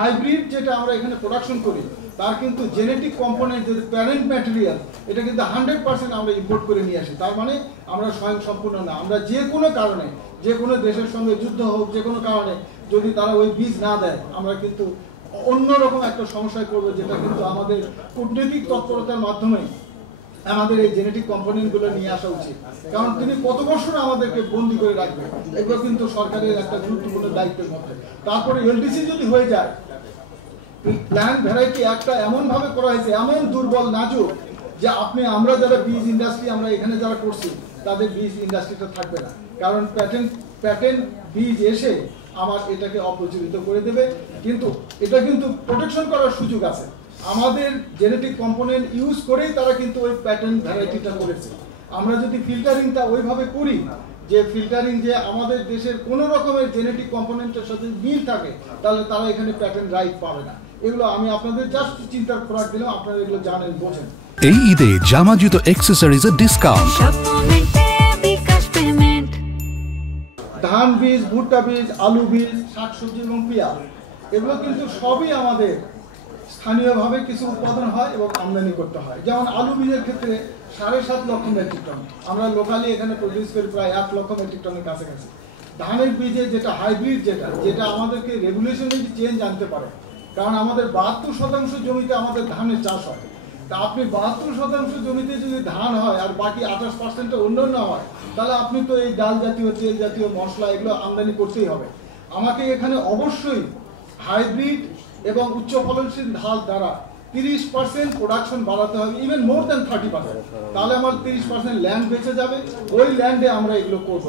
Hybrid যেটা আমরা এখানে প্রোডাকশন করি তার কিন্তু জেনেটিক কম্পোনেন্ট যে প্যারেন্ট ম্যাটেরিয়াল এটা কিন্তু 100% আমরা ইম্পোর্ট করে নিয়ে আসি। তার মানে আমরা স্বয়ং সম্পূর্ণ না। আমরা যে কোনো কারণে যে কোনো দেশের সঙ্গে যুদ্ধ হোক যে কোনো কারণে যদি তারা ওই বীজ না দেয় আমরা কিন্তু অন্যরকম একটা সমস্যায় পড়বো, যেটা কিন্তু আমাদের কূটনৈতিক তৎপরতার মাধ্যমে আমাদের এই জেনেটিক কম্পোনেন্টগুলো নিয়ে আসা উচিত। কারণ তিনি কত বছর আমাদেরকে বন্দি করে রাখবে, এগুলো কিন্তু সরকারের একটা গুরুত্বপূর্ণ দায়িত্বের মধ্যে। তারপরে এলডিসি যদি হয়ে যায়, প্ল্যান্ট ভ্যারাইটি একটা এমন ভাবে করা হয়েছে, এমন দুর্বল নাজুক যে আমরা যারা বীজ ইন্ডাস্ট্রি আমরা এখানে যারা করছি তাদের বীজ ইন্ডাস্ট্রিটা থাকবে না। কারণ প্যাটেন্ট বীজ এসে আমার এটাকে অপ্রচলিত করে দেবে। কিন্তু এটা কিন্তু প্রোটেকশন করার সুযোগ আছে। আমাদের জেনেটিক কম্পোনেন্ট ইউজ করেই তারা কিন্তু ওই প্যাটার্ন ভ্যারাইটিটা করেছে। আমরা যদি ফিল্টারিংটা ওইভাবে করি যে ফিল্টারিং যে আমাদের দেশের কোনো রকমের জেনেটিক কম্পোনেন্টের সাথে মিল থাকে, তাহলে তারা এখানে প্যাটার্ন রাইট পাবে না। এগুলো আমি আপনাদের জাস্ট চিন্তার খোরাক দিলাম, আপনারা এগুলো জানেন বোঝেন। এই ঈদে জামা জুতো অ্যাক্সেসরিজের ডিসকাউন্ট। ধান বীজ, ভুট্টা বীজ, আলু বীজ, শাকসবজি এবং পেঁয়াজ এগুলো কিন্তু সবই আমাদের স্থানীয়ভাবে কিছু উৎপাদন হয় এবং আমদানি করতে হয়। যেমন আলু বীজের ক্ষেত্রে 7.5 লক্ষ মেট্রিক টন আমরা লোকালি এখানে প্রডিউস করি, প্রায় 1 লক্ষ মেট্রিক টনের কাছাকাছি। ধানের বীজে যেটা হাইব্রিড যেটা আমাদেরকে রেগুলেশনারি চেঞ্জ আনতে পারে, কারণ আমাদের 72% জমিতে আমাদের ধানের চাষ হয়। তা আপনি 72% জমিতে যদি ধান হয় আর বাকি 28% অন্যান্য হয়, তাহলে আপনি তো এই ডাল জাতীয় তেল জাতীয় মশলা এগুলো আমদানি করতেই হবে। আমাকে এখানে অবশ্যই হাইব্রিড এবং উচ্চ ফলনশীল ধান দ্বারা 30% প্রোডাকশন বাড়াতে হবে, ইভেন মোর দ্যান 30%। তাহলে আমার 30% ল্যান্ড বেঁচে যাবে, ওই ল্যান্ডে আমরা এগুলো করবো।